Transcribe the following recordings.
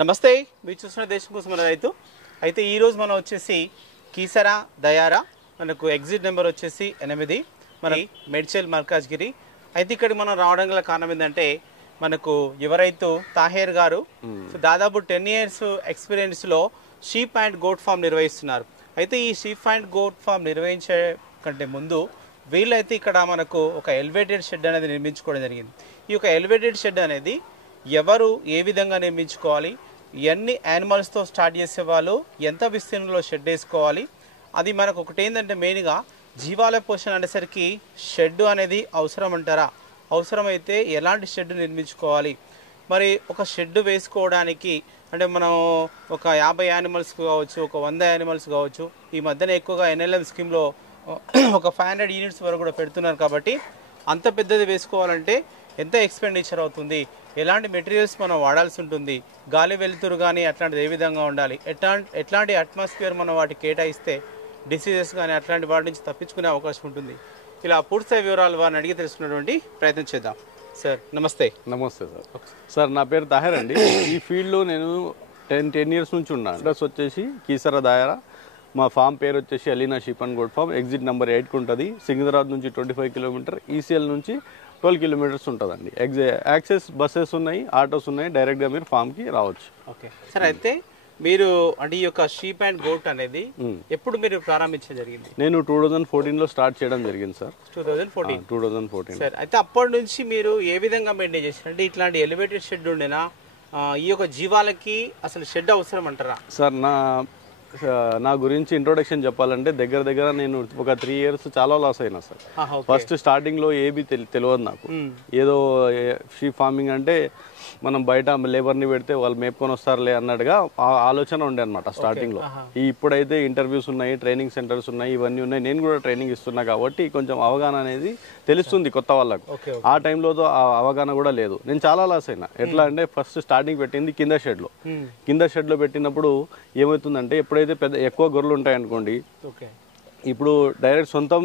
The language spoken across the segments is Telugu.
నమస్తే, మీరు చూస్తున్న దేశం కోసం మన రైతు. అయితే ఈరోజు మనం వచ్చేసి కీసరా దయారా, మనకు ఎగ్జిట్ నెంబర్ వచ్చేసి 8, మన మేడ్చల్ మల్కాజ్గిరి. అయితే ఇక్కడ మనం రావడం గల కారణం ఏంటంటే మనకు యువ రైతు తాహేర్ గారు దాదాపు 10 years ఎక్స్పీరియన్స్లో షీప్ అండ్ గోట్ ఫామ్ నిర్వహిస్తున్నారు. అయితే ఈ షీప్ అండ్ గోట్ ఫామ్ నిర్వహించే కంటే ముందు వీళ్ళైతే ఇక్కడ మనకు ఒక ఎలివేటెడ్ షెడ్ అనేది నిర్మించుకోవడం జరిగింది. ఈ యొక్క ఎలివేటెడ్ షెడ్ అనేది ఎవరు ఏ విధంగా నిర్మించుకోవాలి, ఎన్ని యానిమల్స్తో స్టార్ట్ చేసే వాళ్ళు ఎంత విస్తీర్ణంలో షెడ్ వేసుకోవాలి, అది మనకు ఒకటి ఏంటంటే మెయిన్గా జీవాల పోషణ అనేసరికి షెడ్ అనేది అవసరం అంటారా, అవసరమైతే ఎలాంటి షెడ్ నిర్మించుకోవాలి, మరి ఒక షెడ్ వేసుకోవడానికి అంటే మనం ఒక 50 యానిమల్స్ కావచ్చు, ఒక 100 యానిమల్స్ కావచ్చు, ఈ మధ్యన ఎక్కువగా NLM స్కీమ్లో ఒక 500 యూనిట్స్ వరకు కూడా పెడుతున్నారు. కాబట్టి అంత పెద్దది వేసుకోవాలంటే ఎంత ఎక్స్పెండిచర్ అవుతుంది, ఎలాంటి మెటీరియల్స్ మనం వాడాల్సి ఉంటుంది, గాలి వెలుతురు కానీ అట్లాంటిది ఏ విధంగా ఉండాలి, ఎట్లాంటి అట్మాస్ఫియర్ మనం వాటికి కేటాయిస్తే డిసీజెస్ కానీ అట్లాంటి వాటి నుంచి తప్పించుకునే అవకాశం ఉంటుంది. ఇలా పూర్తి వివరాలు వారిని అడిగి తెలుసుకున్నటువంటి ప్రయత్నం చేద్దాం. సార్ నమస్తే. నమస్తే సార్. సార్ నా పేరు తాహేర్ అండి. ఈ ఫీల్డ్లో నేను 10 years నుంచి ఉన్నాను. అడ్రస్ వచ్చేసి కీసరా దాయరా. మా ఫామ్ పేరు వచ్చేసి Alina sheep and goat farm. Exit number 8 ఉంటుంది. సికింద్రాబాద్ నుంచి 25 kilometers, ECL నుంచి 12 kilometers ఉంటుందండి. యాక్సెస్ బస్సెస్ ఉన్నాయి, ఆటోస్ ఉన్నాయి, డైరెక్ట్గా మీరు ఫామ్కి రావచ్చు. Okay sir. అయితే మీరు అంటే ఈ యొక్క షీప్ అండ్ గోట్ అనేది ఎప్పుడు మీరు ప్రారంభించడం జరిగింది? నేను 2014లో స్టార్ట్ చేయడం జరిగింది సార్. 2014 సార్. అయితే అప్పటి నుంచి మీరు ఏ విధంగా మెయింటైన్ చేశారు? అంటే ఇట్లాంటి ఎలివేటెడ్ షెడ్ ఉండేనా, ఈ యొక్క జీవాలకి అసలు షెడ్ అవసరం అంటారా? సార్ నా గురించి ఇంట్రొడక్షన్ చెప్పాలంటే దగ్గర నేను ఒక 3 years చాలా లాస్ అయినా సార్. ఫస్ట్ స్టార్టింగ్లో ఏబీ తెలియదు నాకు. ఏదో షీప్ ఫార్మింగ్ అంటే మనం బయట లేబర్ని పెడితే వాళ్ళు మేపుకొని వస్తారులే అన్నట్టుగా ఆలోచన ఉండే అనమాట స్టార్టింగ్లో. ఇప్పుడైతే ఇంటర్వ్యూస్ ఉన్నాయి, ట్రైనింగ్ సెంటర్స్ ఉన్నాయి, ఇవన్నీ ఉన్నాయి. నేను కూడా ట్రైనింగ్ ఇస్తున్నా కాబట్టి కొంచెం అవగాహన అనేది తెలుస్తుంది కొత్త వాళ్ళకు. ఆ టైంలో అవగాహన కూడా లేదు. నేను చాలా లాస్ అయినా. ఎట్లా అంటే ఫస్ట్ స్టార్టింగ్ పెట్టింది కింద షెడ్లో పెట్టినప్పుడు ఏమవుతుందంటే ఎప్పుడైతే ఎక్కువ గొర్రెలు ఉంటాయనుకోండి, ఇప్పుడు డైరెక్ట్ సొంతం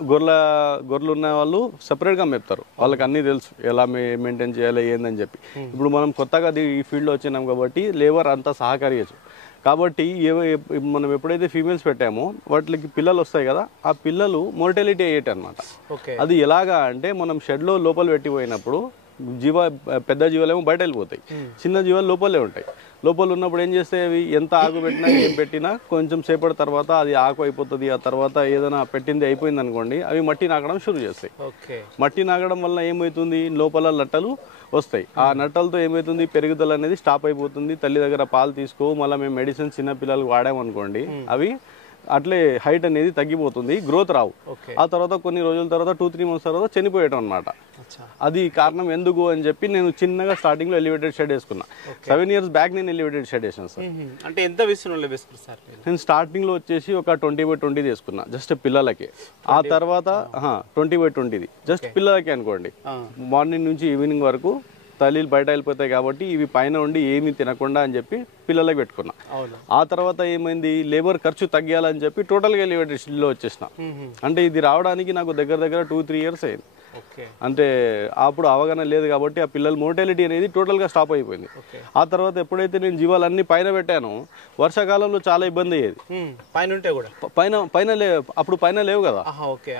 గొర్రెలు ఉన్న వాళ్ళు సపరేట్గా మేపుతారు. వాళ్ళకి అన్నీ తెలుసు ఎలా మెయింటైన్ చేయాలి ఏందని చెప్పి. ఇప్పుడు మనం కొత్తగా ఈ ఫీల్డ్లో వచ్చినాం కాబట్టి లేబర్ అంతా సహకరించు. కాబట్టి మనం ఎప్పుడైతే ఫీమేల్స్ పెట్టామో వాటికి పిల్లలు వస్తాయి కదా, ఆ పిల్లలు మోర్టాలిటీ అయ్యేటి అనమాట. అది ఎలాగా అంటే మనం షెడ్లో లోపల పెట్టిపోయినప్పుడు పెద్ద జీవాలేమో బయట వెళ్ళిపోతాయి, చిన్న జీవాలు లోపలే ఉంటాయి. లోపల ఉన్నప్పుడు ఏం చేస్తాయి, అవి ఎంత ఆకు పెట్టినా ఏం పెట్టినా కొంచెం సేపటి తర్వాత అది ఆకు అయిపోతుంది. ఆ తర్వాత ఏదైనా పెట్టింది అయిపోయింది అనుకోండి, అవి మట్టి నాకడం షురు చేస్తాయి. మట్టి నాకడం వల్ల ఏమవుతుంది, లోపల నట్టలు వస్తాయి. ఆ నట్టలతో ఏమవుతుంది, పెరుగుదల అనేది స్టాప్ అయిపోతుంది. తల్లి దగ్గర పాలు తీసుకో, మళ్ళీ మేము మెడిసిన్ చిన్న పిల్లలకు వాడామనుకోండి, అవి అట్లే హైట్ అనేది తగ్గిపోతుంది, గ్రోత్ రావు. ఆ తర్వాత కొన్ని రోజుల తర్వాత 2-3 months తర్వాత చనిపోయటం అనమాట. అది కారణం ఎందుకు అని చెప్పి నేను చిన్నగా స్టార్టింగ్ లో ఎలివేటెడ్ షెడ్ వేసుకున్నా. 7 years బ్యాక్ నేను ఎలివేటెడ్ షెడ్ వేసాను సార్. అంటే ఎంత విస్తీర్ణంలో వేసుకున్నారు సార్? నేను స్టార్టింగ్ లో వచ్చేసి ఒక 20x20 తీసుకున్నా, జస్ట్ పిల్లలకి. ఆ తర్వాత 20x20 జస్ట్ పిల్లలకి అనుకోండి. మార్నింగ్ నుంచి ఈవినింగ్ వరకు తల్లిలు బయట వెళ్ళిపోతాయి కాబట్టి ఇవి పైన ఉండి ఏమీ తినకుండా అని చెప్పి పిల్లలకి పెట్టుకున్నా. ఆ తర్వాత ఏమైంది, లేబర్ ఖర్చు తగ్గాలని చెప్పి టోటల్గా ఎలివేటెడ్ షెడ్లో వచ్చేసిన. అంటే ఇది రావడానికి నాకు దగ్గర 2-3 years అయింది. అంటే అప్పుడు అవగాహన లేదు కాబట్టి ఆ పిల్లల మోర్టాలిటీ అనేది టోటల్గా స్టాప్ అయిపోయింది. ఆ తర్వాత ఎప్పుడైతే నేను జీవాలన్నీ పైన పెట్టానో వర్షాకాలంలో చాలా ఇబ్బంది అయ్యేది. అప్పుడు పైన లేవు కదా,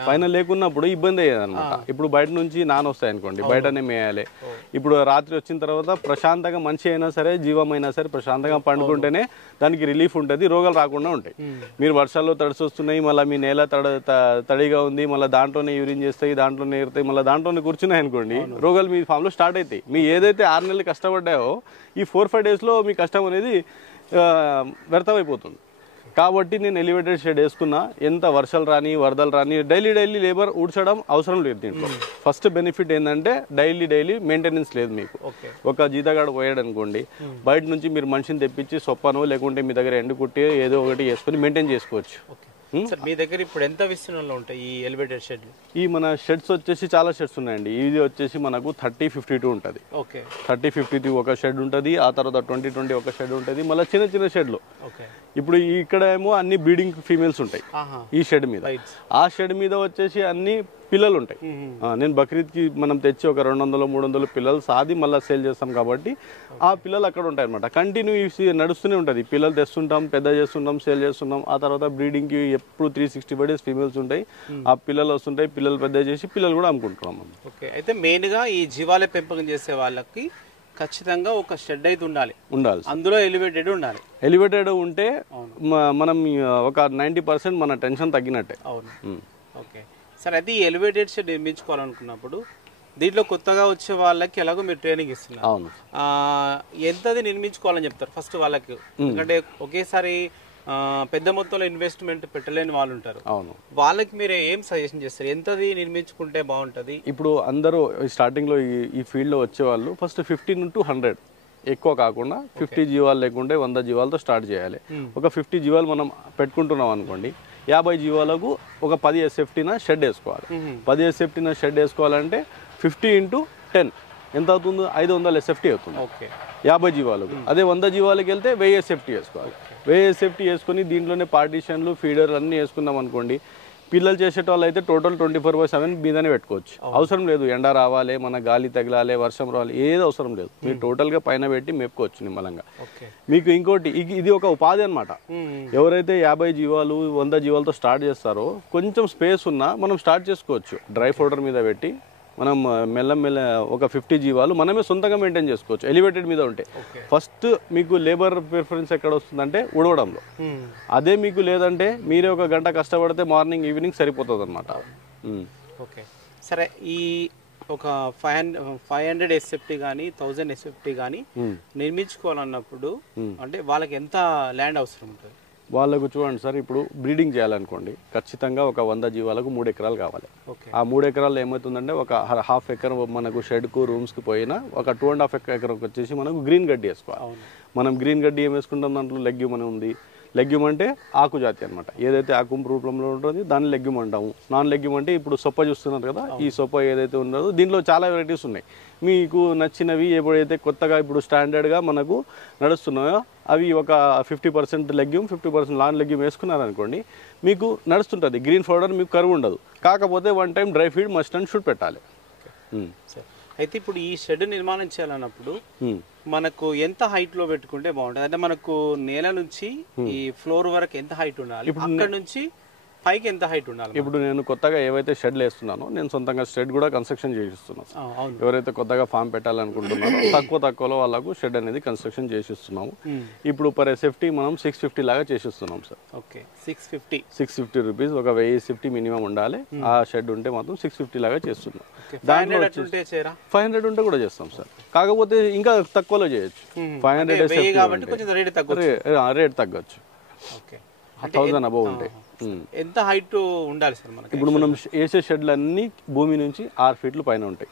పైన లేకున్నప్పుడు ఇబ్బంది అయ్యేది అనమాట. ఇప్పుడు బయట నుంచి వస్తాయి అనుకోండి, బయటనే మేయాలి. ఇప్పుడు రాత్రి వచ్చిన తర్వాత ప్రశాంతంగా మనిషి అయినా సరే జీవమైనా సరే ప్రశాంతంగా పండుకుంటేనే దానికి రిలీఫ్ ఉంటుంది, రోగాలు రాకుండా ఉంటాయి. మీరు వర్షాల్లో తడిసి వస్తున్నాయి, మళ్ళీ మీ నేల తడిగా ఉంది, మళ్ళీ దాంట్లోనే యూరిన్ చేస్తాయి, దాంట్లోనే ఎరుతాయి, మళ్ళీ దాంట్లోనే కూర్చున్నాయి అనుకోండి, రోగాలు మీ ఫామ్లో స్టార్ట్ అవుతాయి. మీ ఏదైతే 6 నెలలు కష్టపడ్డాయో ఈ 4-5 daysలో మీ కష్టం అనేది వ్యర్థమైపోతుంది. కాబట్టి నేను ఎలివేటెడ్ షెడ్ వేసుకున్నా. ఎంత వర్షాలు రాని వరదలు రాని డైలీ లేబర్ ఊడ్చడం అవసరం లేదు దీంట్లో. ఫస్ట్ బెనిఫిట్ ఏంటంటే డైలీ మెయింటెనెన్స్ లేదు మీకు. ఒక జీతగాడు పోయాడు అనుకోండి, బయట నుంచి మీరు మనిషిని తెప్పించి సొప్పనో లేకుంటే మీ దగ్గర ఎండుకుట్టి ఏదో ఒకటి వేసుకొని మెయింటైన్ చేసుకోవచ్చు. మీ దగ్గర ఇప్పుడు ఎంత విస్తీర్ణంలో ఉంటాయి ఈ ఎలివేటెడ్ షెడ్? ఈ మన షెడ్స్ వచ్చేసి చాలా షెడ్స్ ఉన్నాయండి. ఇది వచ్చేసి మనకు 30-52 ఉంటుంది. 30-52 ఒక షెడ్ ఉంటుంది. ఆ తర్వాత 20-20 ఒక షెడ్ ఉంటుంది. మళ్ళీ చిన్న షెడ్లు ఇప్పుడు ఇక్కడ ఏమో అన్ని బ్రీడింగ్ ఫీమేల్స్ ఉంటాయి ఈ షెడ్ మీద, ఆ షెడ్ మీద వచ్చేసి అన్ని పిల్లలు ఉంటాయి. నేను బక్రీద్కి మనం తెచ్చి ఒక 200-300 పిల్లలు సాది మళ్ళీ సేల్ చేస్తాం కాబట్టి ఆ పిల్లలు అక్కడ ఉంటాయి అనమాట. కంటిన్యూ నడుస్తూనే ఉంటుంది. పిల్లలు తెస్తుంటాం, పెద్ద చేస్తుంటాం, సేల్ చేస్తున్నాం. ఆ తర్వాత బ్రీడింగ్కి ఎప్పుడు 365 days ఫీమేల్స్ ఉంటాయి. ఆ పిల్లలు వస్తుంటాయి, పిల్లలు పెద్ద చేసి పిల్లలు కూడా అమ్ముకుంటున్నాం. ఓకే, అయితే మెయిన్గా ఈ జీవాల పెంపకం చేసే వాళ్ళకి ఖచ్చితంగా ఒక షెడ్ అయితే ఉండాలి. అందులో ఎలివేటెడ్ ఉండాలి. ఎలివేటెడ్ ఉంటే మనం ఒక 90% మన టెన్షన్ తగ్గినట్టే. అవును. ఓకే సరే, అయితే ఈ ఎలివేటెడ్ షెడ్ నిర్మించుకోవాలనుకున్నప్పుడు దీంట్లో కొత్తగా వచ్చే వాళ్ళకి ఎలాగో మీరు ట్రైనింగ్ ఇస్తున్నారు. అవును. ఎంతది నిర్మించుకోవాలని చెప్తారు ఫస్ట్ వాళ్ళకి? ఎందుకంటే ఒకేసారి పెద్ద మొత్తంలో ఇన్వెస్ట్మెంట్ పెట్టలేని వాళ్ళు ఉంటారు. అవును. వాళ్ళకి మీరు ఏం సజెషన్ చేస్తారు? ఎంతది నిర్మించుకుంటే బాగుంటది? ఇప్పుడు అందరూ స్టార్టింగ్ లో ఈ ఫీల్డ్ లో వచ్చే వాళ్ళు ఫస్ట్ 50 to 100 ఎక్కువ కాకుండా 50 జీవాలు లేకుంటే 100 జీవాలతో స్టార్ట్ చేయాలి. ఒక 50 జీవాలు మనం పెట్టుకుంటున్నాం అనుకోండి, 50 జీవాలకు ఒక 10 SFT షెడ్ వేసుకోవాలి. 10 SFT షెడ్ వేసుకోవాలంటే 50 into 10 ఎంత అవుతుంది? 500 SFT అవుతుంది 50 జీవాలకు. అదే 100 జీవాలకు వెళ్తే 1000 SFT వేసుకోవాలి. 1000 SFT వేసుకొని దీంట్లోనే పార్టీషన్లు, ఫీడర్ అన్నీ వేసుకున్నాం అనుకోండి, పిల్లలు చేసేటోళ్ళు అయితే టోటల్ 24/7 మీదనే పెట్టుకోవచ్చు. అవసరం లేదు ఎండ రావాలి, మన గాలి తగలాలి, వర్షం రావాలి, ఏది అవసరం లేదు. మీరు టోటల్గా పైన పెట్టి మేపుకోవచ్చు నిమ్మలంగా. మీకు ఇంకోటి, ఇది ఒక ఉపాధి అనమాట. ఎవరైతే 50 జీవాలు 100 జీవాలతో స్టార్ట్ చేస్తారో కొంచెం స్పేస్ ఉన్నా మనం స్టార్ట్ చేసుకోవచ్చు. డ్రై ఫోడర్ మీద పెట్టి మనం మెల్ల ఒక 50 జీవాలు మనమే సొంతంగా మెయింటైన్ చేసుకోవచ్చు ఎలివేటెడ్ మీద ఉంటే. ఫస్ట్ మీకు లేబర్ ప్రిఫరెన్స్ ఎక్కడ వస్తుందంటే ఉడవడంలో. అదే మీకు లేదంటే మీరే ఒక గంట కష్టపడితే మార్నింగ్ ఈవినింగ్ సరిపోతుంది అనమాట. ఓకే సరే, ఈ ఒక 500 SFT కానీ 1000 SFT కానీ నిర్మించుకోవాలన్నప్పుడు అంటే వాళ్ళకి ఎంత ల్యాండ్ అవసరం ఉంటుంది? వాళ్ళకు చూడండి సార్, ఇప్పుడు బ్రీడింగ్ చేయాలనుకోండి, ఖచ్చితంగా ఒక 100 జీవాలకు 3 ఎకరాలు కావాలి. ఆ 3 ఎకరాలు ఏమవుతుందంటే ఒక 1/2 ఎకర్ మనకు షెడ్కు రూమ్స్కి పోయినా ఒక 2.5 ఎకర్కి వచ్చేసి మనకు గ్రీన్ గడ్డి వేసుకోవాలి. మనం గ్రీన్ గడ్డి ఏం వేసుకుంటాం, దాంట్లో లెగ్యూమ్ అని ఉంది. లెగ్యూమ్ అంటే ఆకు జాతి అనమాట. ఏదైతే ఆకు రూపంలో ఉంటుందో దాన్ని లెగ్యూమ్ అంటాము. నాన్ లెగ్యూమ్ అంటే ఇప్పుడు సొప్ప చూస్తున్నారు కదా, ఈ సొప్ప ఏదైతే ఉన్నదో దీంట్లో చాలా వెరైటీస్ ఉన్నాయి. మీకు నచ్చినవి ఎప్పుడైతే కొత్తగా ఇప్పుడు స్టాండర్డ్గా మనకు నడుస్తున్నాయో అవి ఒక 50% లెగ్యూమ్ 50% నాన్ లెగ్యూమ్ వేసుకున్నారనుకోండి, మీకు నడుస్తుంటుంది. గ్రీన్ పౌడర్ మీకు కరువు ఉండదు. కాకపోతే 1 time dry feed must and should పెట్టాలి. అయితే ఇప్పుడు ఈ షెడ్ నిర్మాణం చేయాలన్నప్పుడు మనకు ఎంత హైట్ లో పెట్టుకుంటే బాగుంటుంది? అంటే మనకు నేల నుంచి ఈ ఫ్లోర్ వరకు ఎంత హైట్ ఉండాలి? అక్కడ నుంచి పైకి ఎంత హైట్ ఉండాలి? ఇప్పుడు నేను కొత్తగా ఏవైతే షెడ్లు వేస్తున్నానో నేను సొంతంగా షెడ్ కూడా కన్స్ట్రక్షన్ చేసిస్తున్నాను. ఎవరైతే కొత్తగా ఫామ్ పెట్టాలనుకుంటున్నారో తక్కువలో వాళ్ళకు షెడ్ అనేది కన్స్ట్రక్షన్ చేసిస్తున్నాము. ఇప్పుడు పర్ SFT మనం 650 లాగా చేసిస్తున్నాం సార్. ఓకే, 650 రూపీస్, ఒక 1000 SFT మినిమం ఉండాలి. ఆ షెడ్ ఉంటే మాత్రం 650 లాగా చేస్తున్నాం. 500 ఉంటే కూడా చేస్తాం సార్. కాకపోతే ఇంకా తక్కువలో చేయొచ్చు. 500 రేట్ తగ్గొచ్చు. 1000 అబౌవ్ ఉంటాయి. ఎంత హైట్ ఉండాలి సార్ మనకి? ఇప్పుడు మనం వేసే షెడ్లు అన్ని భూమి నుంచి 6 feet పైన ఉంటాయి.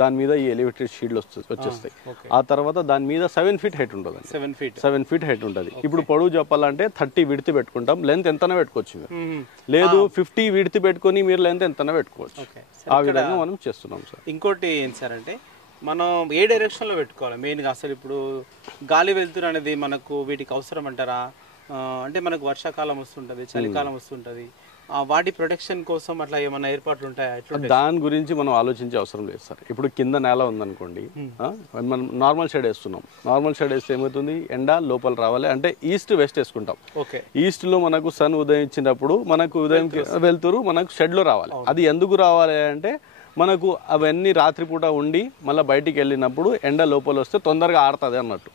దాని మీద ఈ ఎలివేటెడ్ షీడ్లు వచ్చేస్తాయి. ఆ తర్వాత దాని మీద 7 feet హైట్ ఉంటుంది. 7 feet హైట్ ఉంటుంది. ఇప్పుడు పొడవు చెప్పాలంటే 30 విడ్త్ పెట్టుకుంటాం. లెంత్ ఎంతనే పెట్టుకోవచ్చు. లేదు 50 విడ్త్ పెట్టుకొని మీరు లెంత్ ఎంతనే పెట్టుకోవచ్చు. ఆ విధంగా మనం చేస్తున్నాం సార్. ఇంకోటి ఏంటి సార్ అంటే మనం ఏ డైరెక్షన్ లో పెట్టుకోవాలి మెయిన్గా? అసలు ఇప్పుడు గాలి వెలుతురు అనేది మనకు వీటికి అవసరం అంటారా? అంటే మనకు వర్షాకాలం వస్తుంటది, చలికాలం వస్తుంటది, వాటి ప్రొటెక్షన్ కోసం అట్లా ఏమైనా ఏర్పాట్లు ఉంటాయా? దాని గురించి మనం ఆలోచించే అవసరం లేదు సార్. ఇప్పుడు కింద నేల ఉందనుకోండి, మనం నార్మల్ షెడ్ వేస్తున్నాం. నార్మల్ షెడ్ వేస్తే ఏమవుతుంది, ఎండ లోపల రావాలి అంటే ఈస్ట్ వెస్ట్ వేసుకుంటాం. ఈస్ట్ లో మనకు సన్ ఉదయించినప్పుడు మనకు ఉదయం వెళ్తురు మనకు షెడ్ లో రావాలి. అది ఎందుకు రావాలి అంటే మనకు అవన్నీ రాత్రిపూట ఉండి మళ్ళీ బయటికి వెళ్ళినప్పుడు ఎండ లోపల వస్తే తొందరగా ఆడుతుంది అన్నట్టు.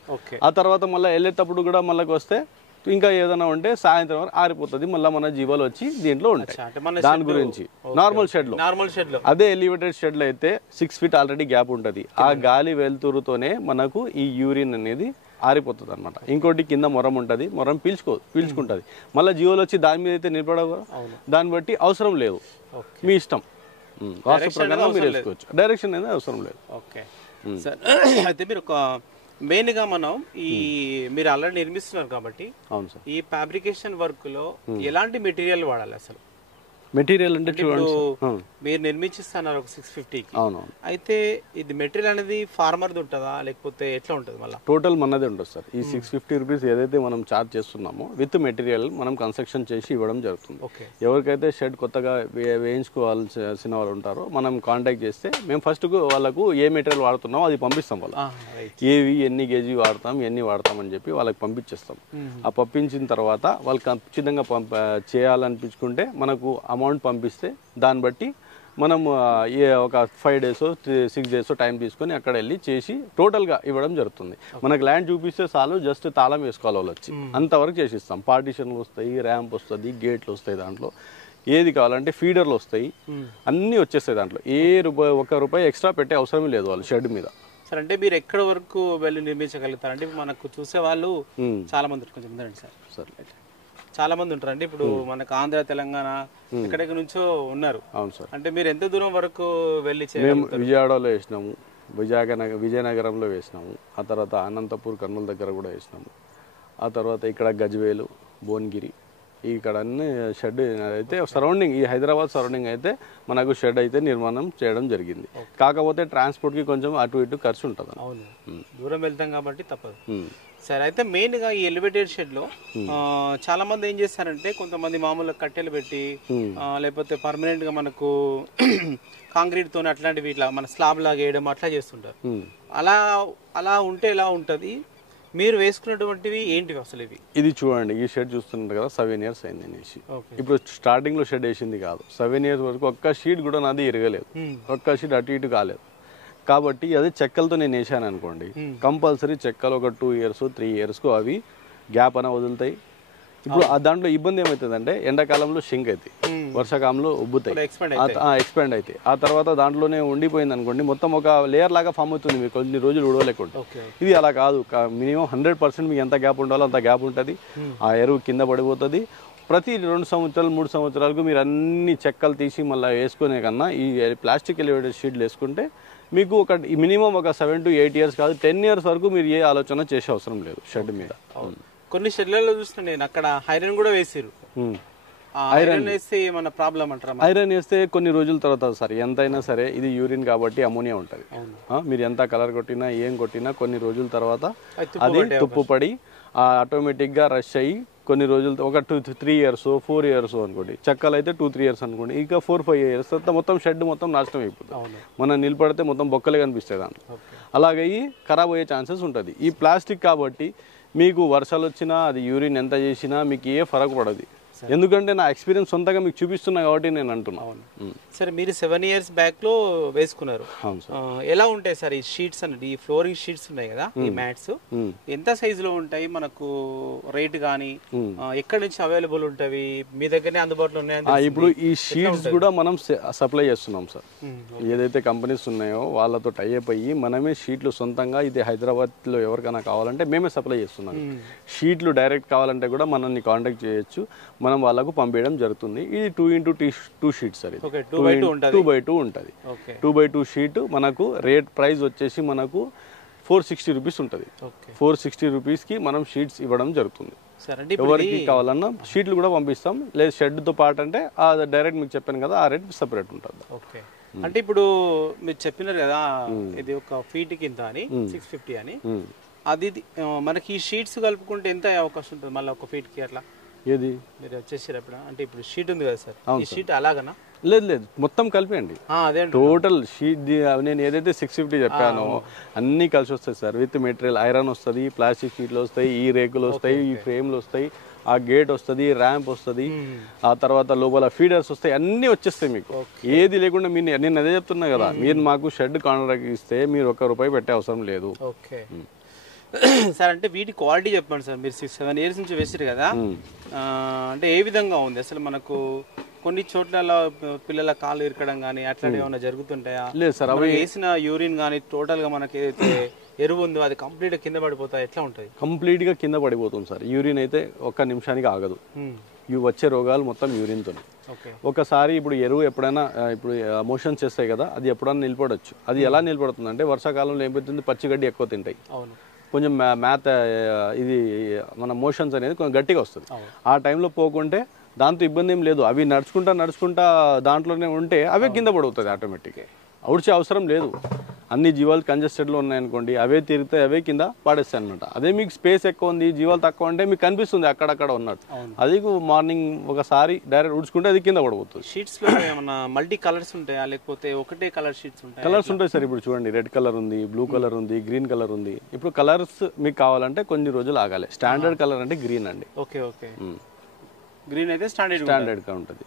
ఆ తర్వాత మళ్ళీ వెళ్ళేటప్పుడు కూడా మళ్ళీ వస్తే ఇంకా ఏదైనా ఉంటే సాయంత్రం వరకు ఆరిపోతుంది. మళ్ళీ మన జీవాలు వచ్చి దీంట్లో ఉంటాయి. దాని గురించి నార్మల్ షెడ్ లో. అదే ఎలివేటెడ్ షెడ్ లో అయితే 6 feet ఆల్రెడీ గ్యాప్ ఉంటుంది. ఆ గాలి వెలుతురుతోనే మనకు ఈ యూరిన్ అనేది ఆరిపోతుంది అనమాట. ఇంకోటి కింద మొరం ఉంటుంది, మొరం పీల్చుకుంటుంది. మళ్ళీ జీవాలు వచ్చి దాని మీద అయితే నిలబడవు. దాన్ని బట్టి అవసరం లేదు, మీ ఇష్టం. వాస్తు ప్రకారం మీరు వేసుకోవచ్చు. డైరెక్షన్ అనేది అవసరం లేదు. ఓకే సార్, అయితే మీరు ఒక మెయిన్గా మనం ఈ మీరు ఆల్రెడీ నిర్మిస్తున్నారు కాబట్టి అవును సార్, ఈ ఫ్యాబ్రికేషన్ వర్క్ లో ఎలాంటి మెటీరియల్ వాడాలి అసలు? మెటీరియల్ అంటే చూడండి మీరు నిర్మించిస్తున్నారు ఒక 650కి. అవునవును. అయితే ఇది మెటీరియల్ అనేది ఫార్మర్ది ఉంటుందా లేకపోతే ఎట్లా ఉంటుంది? మళ్ళీ టోటల్ మనదే ఉంటుంది సార్. ఈ 650 రూపీస్ ఏదైతే మనం ఛార్జ్ చేస్తున్నామో విత్ మెటీరియల్ మనం కన్స్ట్రక్షన్ చేసి ఇవ్వడం జరుగుతుంది. ఎవరికైతే షెడ్ కొత్తగా వేయించుకోవాల్సిన వాళ్ళు ఉంటారో మనం కాంటాక్ట్ చేస్తే మేము ఫస్ట్ వాళ్ళకు ఏ మెటీరియల్ వాడుతున్నామో అది పంపిస్తాం. వాళ్ళు ఏవి ఎన్ని కేజీ వాడతాం ఎన్ని వాడతాం అని చెప్పి వాళ్ళకి పంపించేస్తాం. ఆ పంపించిన తర్వాత వాళ్ళు ఖచ్చితంగా చేయాలనిపించుకుంటే మనకు అమౌంట్ పంపిస్తే దాన్ని బట్టి మనం ఒక 5 days 6 days టైం తీసుకొని అక్కడ వెళ్ళి చేసి టోటల్గా ఇవ్వడం జరుగుతుంది. మనకు ల్యాండ్ చూపిస్తే చాలు, జస్ట్ తాళం వేసుకోవాలి వాళ్ళు వచ్చి, అంతవరకు చేసిస్తాం. పార్టీషన్లు వస్తాయి, ర్యాంప్ వస్తుంది, గేట్లు వస్తాయి, దాంట్లో ఏది కావాలంటే ఫీడర్లు వస్తాయి, అన్నీ వచ్చేస్తాయి. దాంట్లో ₹1 ఎక్స్ట్రా పెట్టే అవసరం లేదు వాళ్ళు షెడ్ మీద. సార్ అంటే మీరు ఎక్కడ వరకు వెళ్ళి నిర్మించగలుగుతారు? అంటే మనకు చూసే వాళ్ళు చాలా మంది కొంచెం సార్ చాలా మంది ఉంటారు. అంటే ఇప్పుడు మనకు ఆంధ్ర తెలంగాణ ఎక్కడెక్కడ నుంచో ఉన్నారు. అవును సార్. అంటే మీరు ఎంత దూరం వరకు వెళ్ళి మేము విజయవాడలో వేసినాము, విజయనగరంలో వేసినాము, ఆ తర్వాత అనంతపూర్ కర్నూలు దగ్గర కూడా వేసినాము, ఆ తర్వాత ఇక్కడ గజ్వేలు, భువనగిరి, ఇక్కడ అన్ని షెడ్ అయితే సరౌండింగ్ ఈ హైదరాబాద్ సరౌండింగ్ అయితే మనకు షెడ్ అయితే నిర్మాణం చేయడం జరిగింది. కాకపోతే ట్రాన్స్పోర్ట్కి కొంచెం అటు ఇటు ఖర్చు ఉంటుంది. అవును, దూరం వెళ్తాం కాబట్టి తప్పదు. సరే, అయితే మెయిన్గా ఈ ఎలివేటెడ్ షెడ్లో చాలా మంది ఏం చేస్తారంటే కొంతమంది మామూలుగా కట్టెలు పెట్టి లేకపోతే పర్మనెంట్గా మనకు కాంక్రీట్ తోని అట్లాంటివి ఇట్లా మన స్లాబ్ లాగా వేయడం అట్లా చేస్తుంటారు. అలా ఉంటే ఎలా ఉంటుంది? మీరు వేసుకున్నటువంటివి ఏంటివి అసలు? ఇది చూడండి, ఈ షెడ్ చూస్తున్నారు కదా, 7 years అయింది అనేసి. ఇప్పుడు స్టార్టింగ్ లో షెడ్ వేసింది కాదు, 7 years వరకు ఒక్క షీట్ కూడా నాది ఇరగలేదు, ఒక్క షీట్ అటు ఇటు కాలేదు. కాబట్టి అది చెక్కలతో నేను వేసాను అనుకోండి, కంపల్సరీ చెక్కలు ఒక 2 years 3 years అవి గ్యాప్ అనే వదులుతాయి. ఇప్పుడు దాంట్లో ఇబ్బంది ఏమవుతుందంటే ఎండాకాలంలో షింక్ అవుతాయి, వర్షాకాలంలో ఉబ్బుతాయి, ఎక్స్పాండ్ అవుతాయి. ఆ తర్వాత దాంట్లోనే ఉండిపోయింది అనుకోండి, మొత్తం ఒక లేయర్ లాగా ఫామ్ అవుతుంది, మీకు కొన్ని రోజులు ఉడవలేకుండా. ఇది అలా కాదు, మినిమం 100% మీకు ఎంత గ్యాప్ ఉండాలో అంత గ్యాప్ ఉంటుంది. ఆ ఎరువు కింద పడిపోతుంది. ప్రతి 2 సంవత్సరాలు 3 సంవత్సరాలకు మీరు అన్ని చెక్కలు తీసి మళ్ళీ వేసుకునే కన్నా ఈ ప్లాస్టిక్ ఎలివేటెడ్ షీట్లు వేసుకుంటే మీకు ఒక మినిమం ఒక 7 to 8 years కాదు 10 years వరకు మీరు ఏ ఆలోచన చేసే అవసరం లేదు షెడ్ మీద. కొన్ని షెడ్లలో చూస్తున్నా నేను, అక్కడ ఐరన్ కూడా వేసారు. ఐరన్ వేస్తే ఏమన్నా ప్రాబ్లం అంటారా? ఐరన్ వేస్తే కొన్ని రోజుల తర్వాత సార్, ఎంతైనా సరే ఇది యూరిన్ కాబట్టి అమోనియా ఉంటుంది. మీరు ఎంత కలర్ కొట్టినా ఏం కొట్టినా కొన్ని రోజుల తర్వాత అది తుప్పు పడి ఆటోమేటిక్గా రష్ అయ్యి కొన్ని రోజులు ఒక 2-3 years 4 years అనుకోండి, చెక్కలు అయితే 2-3 years అనుకోండి, ఇంకా 4-5 years తర్వాత మొత్తం షెడ్ మొత్తం నాశనం అయిపోతుంది. మనం నిలబడితే మొత్తం బొక్కలే కనిపిస్తాయి దాంట్లో. అలాగయ్యి ఖరాబ్ అయ్యే ఛాన్సెస్ ఉంటుంది. ఈ ప్లాస్టిక్ కాబట్టి మీకు వర్షాలు వచ్చినా అది యూరిన్ ఎంత చేసినా మీకు ఏ ఫరక్ పడదు. ఎందుకంటే నా ఎక్స్పీరియన్స్ సొంతంగా మీకు చూపిస్తున్నా కాబట్టి నేను అంటున్నాను. సరే, మీరు 7 years బ్యాక్ లో వేసుకున్నారు. ఎలా ఉంటాయి సార్ ఈ షీట్స్ అన్నది? ఈ ఫ్లోరింగ్ షీట్స్ ఉన్నాయి కదా, ఈ మ్యాట్స్ ఎంత సైజ్ లో ఉంటాయి? మనకు రేట్ గానీ ఎక్కడి నుంచి అవైలబుల్ ఉంటాయి? మీ దగ్గరనే అందుబాటులో ఉన్నాయా? ఇప్పుడు ఈ షీట్స్ కూడా మనం సప్లై చేస్తున్నాం సార్. ఏదైతే కంపెనీస్ ఉన్నాయో వాళ్ళతో టైఅప్ అయ్యి మనమే షీట్లు సొంతంగా, ఇది హైదరాబాద్ లో ఎవరికైనా కావాలంటే మేమే సప్లై చేస్తున్నాం. షీట్లు డైరెక్ట్ కావాలంటే కూడా మనల్ని కాంటాక్ట్ చేయొచ్చు, మనం వాళ్ళకు పంపించడం జరుగుతుంది. ఇది 2x2 షీట్స్ సార్, 2x2 ఉంటుంది. 2x2 షీట్ మనకు రేట్ ప్రైస్ వచ్చేసి మనకు 460 రూపీస్ ఉంటుంది. 460 రూపీస్కి మనం షీట్స్ ఇవ్వడం జరుగుతుంది. ఎవరికి కావాలన్నా షీట్లు కూడా పంపిస్తాం. లేదు షెడ్తో పాటు అంటే డైరెక్ట్ మీకు చెప్పాను కదా, ఆ రేట్ సపరేట్ ఉంటుంది. అంటే ఇప్పుడు మీరు చెప్పినారు కదా, ఇది ఒక ఫీట్ కింద అని 650 అని, అది మనకి ఈ షీట్స్ కలుపుకుంటే ఎంత అవకాశం ఉంటుంది మళ్ళీ ఒక ఫీట్ కి? అట్లా ఏది మీరు వచ్చేసేటప్పుడు అంటే ఇప్పుడు షీట్ ఉంది కదా సార్, ఈ షీట్ అలాగనా? లేదు, మొత్తం కలిపేయండి. టోటల్ షీట్ నేను ఏదైతే 650 చెప్పానో అన్ని కలిసి వస్తాయి సార్. విత్ మెటీరియల్ ఐరన్ వస్తుంది, ప్లాస్టిక్ షీట్లు వస్తాయి, ఈ రేకులు వస్తాయి, ఈ ఫ్రేమ్లు వస్తాయి, ఆ గేట్ వస్తుంది, ర్యాంప్ వస్తుంది, ఆ తర్వాత లోపల ఫీడర్స్ వస్తాయి, అన్ని వచ్చేస్తాయి మీకు. ఏది లేకుండా నేను అదే చెప్తున్నా కదా, మీరు మాకు షెడ్ కాంట్రాక్ట్ ఇస్తే మీరు ₹1 పెట్టే అవసరం లేదు. సార్ అంటే వీటి క్వాలిటీ చెప్పండి సార్. మీరు 6-7 years నుంచి వేసారు కదా, అంటే ఏ విధంగా ఉంది అసలు? మనకు కొన్ని చోట్ల పిల్లల కాళ్ళు ఇరకడం కానీ అట్లాంటివి ఏమైనా జరుగుతుంటాయా? లేదు సార్, అవి వేసిన యూరిన్ కానీ టోటల్ గా మనకి ఏదైతే ఎరువు ఉందో అది కంప్లీట్ గా కింద పడిపోతా ఎట్లా ఉంటుంది? కంప్లీట్ గా కింద పడిపోతుంది సార్. యూరిన్ అయితే 1 నిమిషానికి ఆగదు. ఇవి వచ్చే రోగాలు మొత్తం యూరిన్తో. ఒకసారి ఇప్పుడు ఎరువు ఎప్పుడైనా ఇప్పుడు మోషన్ చేస్తాయి కదా, అది ఎప్పుడైనా నిలబడచ్చు. అది ఎలా నిలబడుతుంది అంటే వర్షాకాలంలో ఏమవుతుంది, పచ్చిగడ్డి ఎక్కువ తింటాయి, కొంచెం మేత ఇది మన మోషన్స్ అనేది కొంచెం గట్టిగా వస్తుంది. ఆ టైంలో పోకుంటే దాంతో ఇబ్బంది ఏం లేదు. అవి నడుచుకుంటా దాంట్లోనే ఉంటే అవే కింద పడుతుంది ఆటోమేటిక్గా, ఔడ్చే అవసరం లేదు. అన్ని జీవాలు కంజెస్టెడ్లో ఉన్నాయనుకోండి, అవే తిరుగుతాయి, అవే కింద పడేస్తాయి అనమాట. అదే మీకు స్పేస్ ఎక్కువ ఉంది, జీవాలు తక్కువ అంటే మీకు కనిపిస్తుంది అక్కడక్కడ ఉన్నట్టు. అది మార్నింగ్ ఒకసారి డైరెక్ట్ ఉడుచుకుంటే అది కింద పడిపోతుంది. షీట్స్లో ఏమన్నా మల్టీ కలర్స్ ఉంటాయా, లేకపోతే ఒకటే కలర్ షీట్స్ ఉంటాయి? కలర్స్ ఉంటాయి సార్. ఇప్పుడు చూడండి, రెడ్ కలర్ ఉంది, బ్లూ కలర్ ఉంది, గ్రీన్ కలర్ ఉంది. ఇప్పుడు కలర్స్ మీకు కావాలంటే కొన్ని రోజులు ఆగాలి. స్టాండర్డ్ కలర్ అంటే గ్రీన్ అండి. ఓకే ఓకే, గ్రీన్ అయితే స్టాండర్డ్గా ఉంటుంది.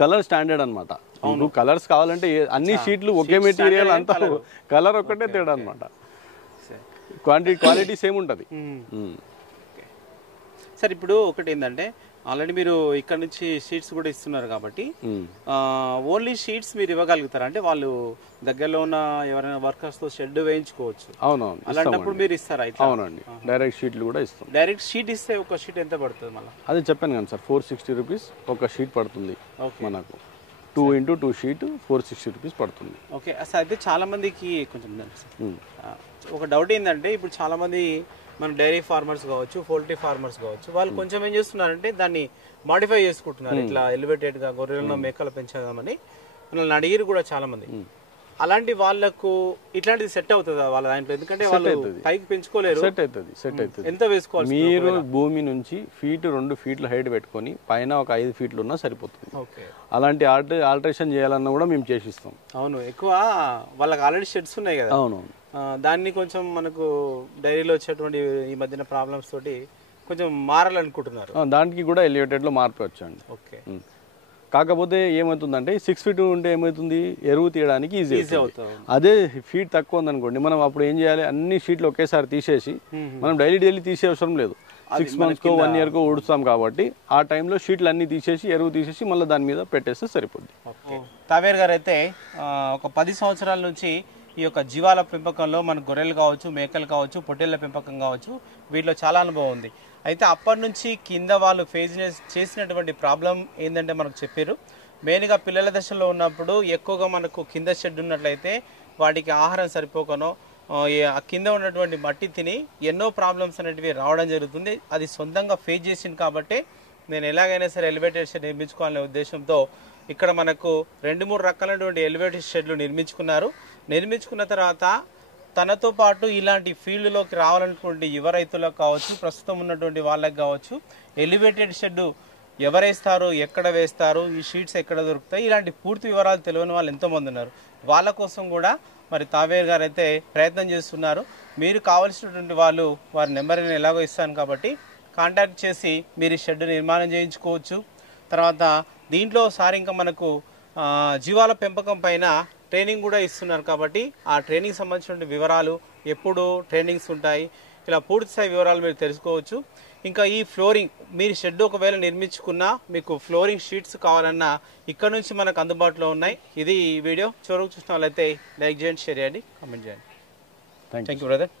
కలర్ స్టాండర్డ్ అనమాట. కలర్స్ కావాలంటే అన్ని షీట్లు ఒకే మెటీరియల్ అంతా కలర్ ఒక్కటే తేడా అనమాట. క్వాలిటీ సేమ్ ఉంటుంది. సార్ ఇప్పుడు ఒకటి ఏంటంటే, ఆల్రెడీ మీరు ఇక్కడ నుంచి షీట్స్ కూడా ఇస్తున్నారు కాబట్టి ఓన్లీ షీట్స్ మీరు ఇవ్వగలుగుతారు అంటే వాళ్ళు దగ్గరలో ఉన్న ఎవరైనా వర్కర్స్ తో షెడ్ వేయించుకోవచ్చు. అవునవును, అలాంటప్పుడు మీరు ఇస్తారా? అవునండి, డైరెక్ట్ షీట్లు కూడా ఇస్తాం. డైరెక్ట్ షీట్ ఇస్తే ఒక షీట్ ఎంత పడుతుంది మళ్ళీ? అది చెప్పాను కదా సార్, 460 రూపీస్ ఒక షీట్ పడుతుంది మనకు. 2 into 2 షీట్ 460 రూపీస్ పడుతుంది. ఓకే సార్, అయితే చాలా మందికి కొంచెం ఒక డౌట్ ఏంటంటే, ఇప్పుడు చాలా మంది మన డైరీ ఫార్మర్స్ కావచ్చు, పోల్ట్రీ ఫార్మర్స్ కావచ్చు, వాళ్ళు కొంచెం ఏం చేస్తున్నారంటే దాన్ని మాడిఫై చేసుకుంటున్నారు. ఇట్లా ఎలివేటెడ్ గా గొర్రెలను మేకలు పెంచామని మనల్ని అడిగిరు కూడా చాలా మంది. అలాంటి వాళ్ళకు ఇట్లాంటిది సెట్ అవుతుందా వాళ్ళ దాంట్లో? ఎందుకంటే వాళ్ళు పైకి పెంచుకోలేరు. సెట్ అవుతుంది. ఎంత వేసుకోవాలి? మీరు భూమి నుంచి 2 ఫీట్లు హైట్ పెట్టుకొని పైన ఒక 5 ఫీట్లు ఉన్నా సరిపోతుంది. అలాంటి ఆల్టరేషన్ చేయాలన్నా కూడా మేము చేసిస్తాం. అవును, ఎక్కువ వాళ్ళకి ఆల్రెడీ షెడ్స్ ఉన్నాయి కదా. అవునవును, దాన్ని కొంచెం మనకు డైరీలో వచ్చేటువంటి ఈ మధ్యన ప్రాబ్లమ్స్ తోటి కొంచెం మారాలనుకుంటున్నారు. దానికి కూడా ఎలివేటెడ్ లో మార్పు వచ్చండి. ఓకే, కాకపోతే ఏమవుతుందంటే 6 ఫీట్ ఉంటే ఏమవుతుంది, ఎరువు తీయడానికి ఈజీ అవుతుంది. అదే ఫీట్ తక్కువ ఉందనుకోండి, మనం అప్పుడు ఏం చేయాలి, అన్ని షీట్లు ఒకేసారి తీసేసి మనం డైలీ తీసే అవసరం లేదు. 6 months 1 year ఊడుస్తాం కాబట్టి ఆ టైంలో షీట్లు అన్ని తీసేసి ఎరువు తీసేసి మళ్ళీ దాని మీద పెట్టేస్తే సరిపోద్ది. తావేర్ గారు అయితే ఒక 10 సంవత్సరాల నుంచి ఈ యొక్క జీవాల పెంపకంలో మన గొర్రెలు కావచ్చు, మేకలు కావచ్చు, పొట్టేళ్ల పెంపకం కావచ్చు, వీటిలో చాలా అనుభవం ఉంది. అయితే అప్పటి నుంచి కింద వాళ్ళు ఫేస్ చేసినటువంటి ప్రాబ్లం ఏంటంటే మనకు చెప్పారు. మెయిన్గా పిల్లల దశలో ఉన్నప్పుడు ఎక్కువగా మనకు కింద షెడ్ ఉన్నట్లయితే వాటికి ఆహారం సరిపోకనో కింద ఉన్నటువంటి మట్టి తిని ఎన్నో ప్రాబ్లమ్స్ అనేటివి రావడం జరుగుతుంది. అది సొంతంగా ఫేస్ చేసింది కాబట్టి నేను ఎలాగైనా సరే ఎలివేటెడ్ షెడ్ నిర్మించుకోవాలనే ఉద్దేశంతో ఇక్కడ మనకు 2-3 రకాలైనటువంటి ఎలివేటెడ్ షెడ్లు నిర్మించుకున్న తర్వాత తనతో పాటు ఇలాంటి ఫీల్డ్లోకి రావాలనుకుంటే యువ రైతులకు కావచ్చు, ప్రస్తుతం ఉన్నటువంటి వాళ్ళకి కావచ్చు, ఎలివేటెడ్ షెడ్ ఎవరేస్తారు, ఎక్కడ వేస్తారు, ఈ షీట్స్ ఎక్కడ దొరుకుతాయి, ఇలాంటి పూర్తి వివరాలు తెలియని వాళ్ళు ఎంతోమంది ఉన్నారు. వాళ్ళ కోసం కూడా మరి తావేర్ గారు అయితే ప్రయత్నం చేస్తున్నారు. మీరు కావాల్సినటువంటి వాళ్ళు వారి నెంబర్ నేను ఎలాగో ఇస్తాను కాబట్టి కాంటాక్ట్ చేసి మీరు ఈ షెడ్ నిర్మాణం చేయించుకోవచ్చు. తర్వాత దీంట్లో సార్ ఇంకా మనకు జీవాల పెంపకం పైన ట్రైనింగ్ కూడా ఇస్తున్నారు కాబట్టి ఆ ట్రైనింగ్ సంబంధించిన వివరాలు, ఎప్పుడు ట్రైనింగ్స్ ఉంటాయి, ఇలా పూర్తి స్థాయి వివరాలు మీరు తెలుసుకోవచ్చు. ఇంకా ఈ ఫ్లోరింగ్ మీరు షెడ్ ఒకవేళ నిర్మించుకున్నా మీకు ఫ్లోరింగ్ షీట్స్ కావాలన్నా ఇక్కడ నుంచి మనకు అందుబాటులో ఉన్నాయి. ఇది ఈ వీడియో చివరకు చూసిన వాళ్ళైతే లైక్ చేయండి, షేర్ చేయండి, కామెంట్ చేయండి. Thank you brother.